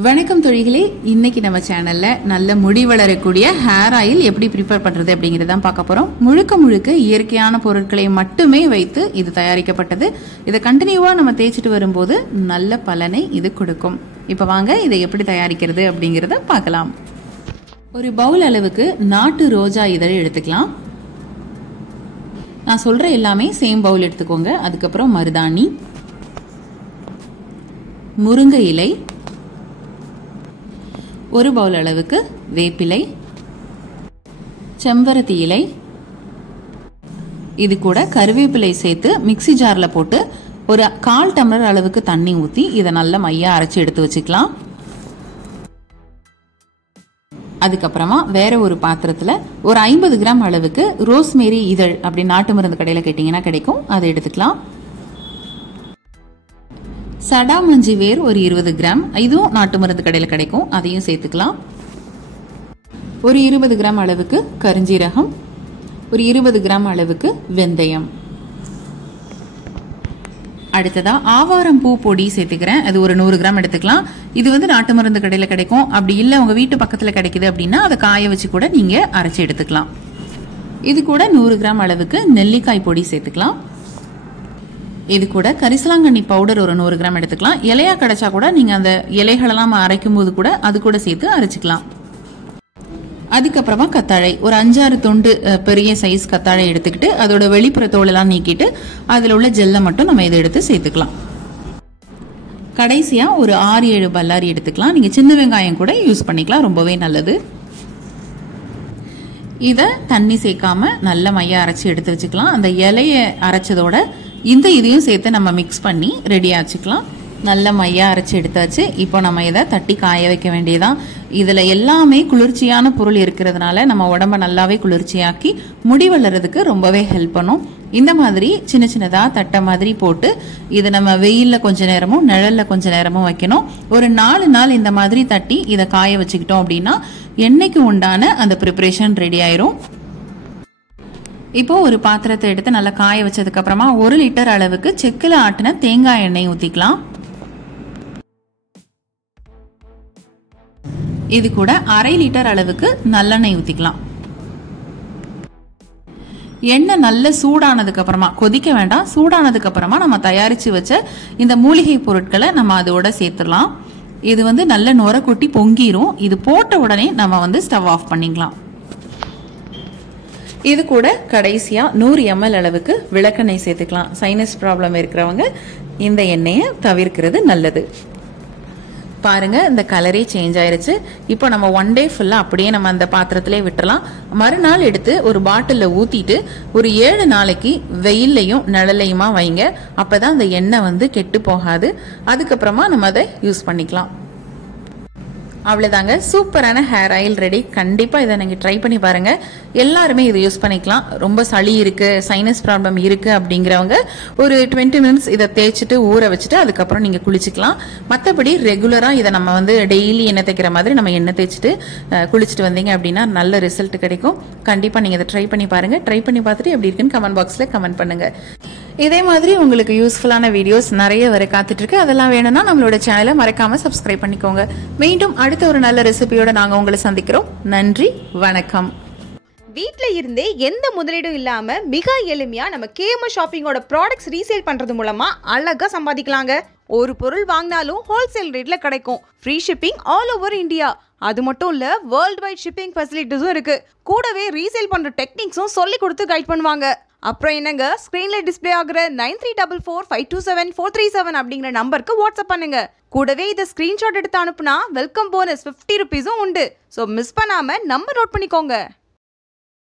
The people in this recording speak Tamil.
வணக்கம் தொழிகளே, இன்னைக்கு நம்ம சேனல்ல நல்ல முடி வளரக்கூடிய ஹேர் ஆயில் எப்படி ப்ரிப்பேர் பண்றது அப்படிங்கறத பார்க்க போறோம். முழுக்க முழுக்க இயற்கையான பொருட்களை மட்டுமே வைத்து இது தயாரிக்கப்பட்டது. இதை கண்டினியூவா நம்ம தேய்ச்சிட்டு வரும்போது நல்ல பலனை இது கொடுக்கும். இப்ப வாங்க இதை எப்படி தயாரிக்கிறது அப்படிங்கறத பார்க்கலாம். ஒரு பவுல் அளவுக்கு நாட்டு ரோஜா இதழ் எடுத்துக்கலாம். நான் சொல்ற எல்லாமே சேம் பவுல் எடுத்துக்கோங்க. அதுக்கப்புறம் மருதாணி, முருங்கை இலை, ஒரு பவுல் அளவுக்கு வேப்பிலை, செம்பருத்தி இலை, இது கூட கருவேப்பிலை சேர்த்து மிக்ஸி ஜார்ல போட்டு ஒரு 1/4 டம்ளர் அளவுக்கு தண்ணி ஊற்றி இதை நல்லா மையா அரைச்சி எடுத்து வச்சுக்கலாம். அதுக்கப்புறமா வேற ஒரு பாத்திரத்துல ஒரு 50 கிராம் அளவுக்கு ரோஸ்மேரி இதழ், அப்படி நாட்டு மருந்து கடையில் கேட்டீங்கன்னா கிடைக்கும், அதை எடுத்துக்கலாம். சடாமஞ்சி வேர் ஒரு 20 கிராம், இதுவும் நாட்டு மருந்து கடையில் கிடைக்கும், அதையும் சேர்த்துக்கலாம். ஒரு 20 கிராம் அளவுக்கு கருஞ்சீரகம், ஒரு 20 கிராம் அளவுக்கு வெந்தயம். அடுத்ததா ஆவாரம் பூ பொடி சேர்த்துக்கிறேன். அது ஒரு 100 கிராம் எடுத்துக்கலாம். இது வந்து நாட்டு மருந்து கடையில் கிடைக்கும். அப்படி இல்லை உங்க வீட்டு பக்கத்தில் கிடைக்குது அப்படின்னா அதை காய வச்சு கூட நீங்க அரைச்சி எடுத்துக்கலாம். இது கூட 100 கிராம் அளவுக்கு நெல்லிக்காய் பொடி சேர்த்துக்கலாம். இது கூட கரிசலாங்கண்ணி பவுடர் ஒரு 100 கிராம் எடுத்துக்கலாம். இலையா கிடைச்சா கூட நீங்க அந்த இலைகளெல்லாம் அரைக்கும் போது கூட அது கூட சேர்த்து அரைச்சிக்கலாம். அதுக்கப்புறமா கத்தாழை ஒரு 5-6 துண்டு பெரிய சைஸ் கத்தாழை எடுத்துக்கிட்டு அதோட வெளிப்புற தோலெல்லாம் நீக்கிட்டு அதில் உள்ள ஜெல்லை மட்டும் நம்ம இதை எடுத்து சேர்த்துக்கலாம். கடைசியா ஒரு 6-7 பல்லாரி எடுத்துக்கலாம். நீங்க சின்ன வெங்காயம் கூட யூஸ் பண்ணிக்கலாம், ரொம்பவே நல்லது. இதை தண்ணி சேர்க்காம நல்ல மையா அரைச்சி எடுத்து வச்சுக்கலாம். அந்த இலைய அரைச்சதோட இந்த இதையும் சேர்த்து நம்ம மிக்ஸ் பண்ணி ரெடியா வச்சுக்கலாம். நல்ல மையா அரைச்சி எடுத்தாச்சு. இப்போ நம்ம இதை தட்டி காய வைக்க வேண்டியதான். இதுல எல்லாமே குளிர்ச்சியான பொருள் இருக்கிறதுனால நம்ம உடம்ப நல்லாவே குளிர்ச்சியாக்கி முடி வளர்றதுக்கு ரொம்பவே ஹெல்ப் பண்ணும். இந்த மாதிரி சின்ன சின்னதா தட்டை மாதிரி போட்டு இதை நம்ம வெயில்ல கொஞ்ச நேரமும் நிழல்ல கொஞ்ச நேரமும் வைக்கணும். ஒரு 4 நாள் இந்த மாதிரி தட்டி இதை காய வச்சுக்கிட்டோம் அப்படின்னா எண்ணெய்க்கு உண்டான அந்த ப்ரிப்பரேஷன் ரெடி ஆயிரும். இப்போ ஒரு பாத்திரத்தை எடுத்து நல்லா காய வச்சதுக்கு அப்புறமா 1 லிட்டர் அளவுக்கு செக்குல ஆட்டின தேங்காய் எண்ணெய் ஊத்திக்கலாம். இது கூட 1/2 லிட்டர் அளவுக்கு நல்லெண்ணெய் ஊத்திக்கலாம். எண்ணெய் நல்ல சூடானதுக்கு அப்புறமா, கொதிக்க வேண்டாம், சூடானதுக்கு அப்புறமா நம்ம தயாரிச்சு வச்ச இந்த மூலிகை பொருட்களை நம்ம அதோட சேர்த்துடலாம். இது வந்து நல்ல நுர கொட்டி பொங்கிரும். இது போட்ட உடனே நம்ம ஸ்டவ் ஆஃப் பண்ணிக்கலாம். இது கூட கடைசியா 100 ml அளவுக்கு விளக்கெண்ணெய் சேர்த்துக்கலாம். சைனஸ் ப்ராப்ளம் இருக்கிறவங்க இந்த எண்ணெயை தவிர்க்கிறது நல்லது. பாருங்க, இந்த கலரே சேஞ்ச் ஆயிருச்சு. இப்போ நம்ம 1 டே ஃபுல்லா அப்படியே நம்ம அந்த பாத்திரத்திலே விட்டுறலாம். மறுநாள் எடுத்து ஒரு பாட்டில்ல ஊத்திட்டு ஒரு 7 நாளைக்கு வெயில்லையும் நிழலையுமா வைங்க. அப்பதான் அந்த எண்ணெய் கெட்டு போகாது. அதுக்கப்புறமா நம்ம அதை யூஸ் பண்ணிக்கலாம். அவ்வளவுதாங்க, சூப்பரான ஹேர் ஆயில் ரெடி. கண்டிப்பா இதை நீங்க ட்ரை பண்ணி பாருங்க. எல்லாருமே இதை யூஸ் பண்ணிக்கலாம். ரொம்ப சளி இருக்கு, சைனஸ் ப்ராப்ளம் இருக்கு அப்படிங்கிறவங்க ஒரு 20 மினிட்ஸ் இதை தேய்ச்சிட்டு ஊற வச்சுட்டு அதுக்கப்புறம் நீங்க குளிச்சுக்கலாம். மற்றபடி ரெகுலரா இதை நம்ம டெய்லி எண்ணெய் தேய்க்கிற மாதிரி நம்ம எண்ணெய் தேய்ச்சிட்டு குளிச்சுட்டு வந்தீங்க அப்படின்னா நல்ல ரிசல்ட் கிடைக்கும். கண்டிப்பா நீங்க இதை ட்ரை பண்ணி பாருங்க. ட்ரை பண்ணி பார்த்துட்டு எப்படி இருக்குன்னு கமெண்ட் பாக்ஸ்ல கமெண்ட் பண்ணுங்க. இதே மாதிரி உங்களுக்கு யூஸ்ஃபுல்லான வீடியோஸ் நிறைய வர காத்துட்டு இருக்கு. அதெல்லாம் வேணும்னா நம்மளோட சேனலை மறக்காம சப்ஸ்கிரைப் பண்ணிக்கோங்க. மீண்டும் அடுத்த ஒரு நல்ல ரெசிபியோட நாங்க உங்களை சந்திக்கிறோம். நன்றி, வணக்கம். வீட்ல இருந்தே எந்த முதலீடும் இல்லாம மிக எளிமையா நம்ம KMS ஷாப்பிங்கோட ப்ராடக்ட்ஸ் ரீசேல் பண்றது மூலமா அழகா சம்பாதிக்கலாங்க. ஒரு பொருள் வாங்கினாலும் ஹோல்சேல் ரேட்ல கிடைக்கும். Free shipping all over India. அது மட்டும் இல்ல, வேர்ல்ட் வைட் ஷிப்பிங் ஃபெசிலிட்டிஸும் இருக்கு. கூடவே ரீசேல் பண்ற டெக்னிக்ஸும் சொல்லி கொடுத்து கைட் பண்ணுவாங்க. அப்புறம் என்னங்க, ஸ்கிரீன்ல டிஸ்பிளே ஆகுற 9344527437 அப்படிங்கிற நம்பருக்கு வாட்ஸ்அப் பண்ணுங்க. கூடவே இதை ஸ்கிரீன்ஷாட் எடுத்து அனுப்புனா வெல்கம் போனஸ் 50 ரூபீஸும் உண்டு. ஸோ மிஸ் பண்ணாம நம்பர் நோட் பண்ணிக்கோங்க.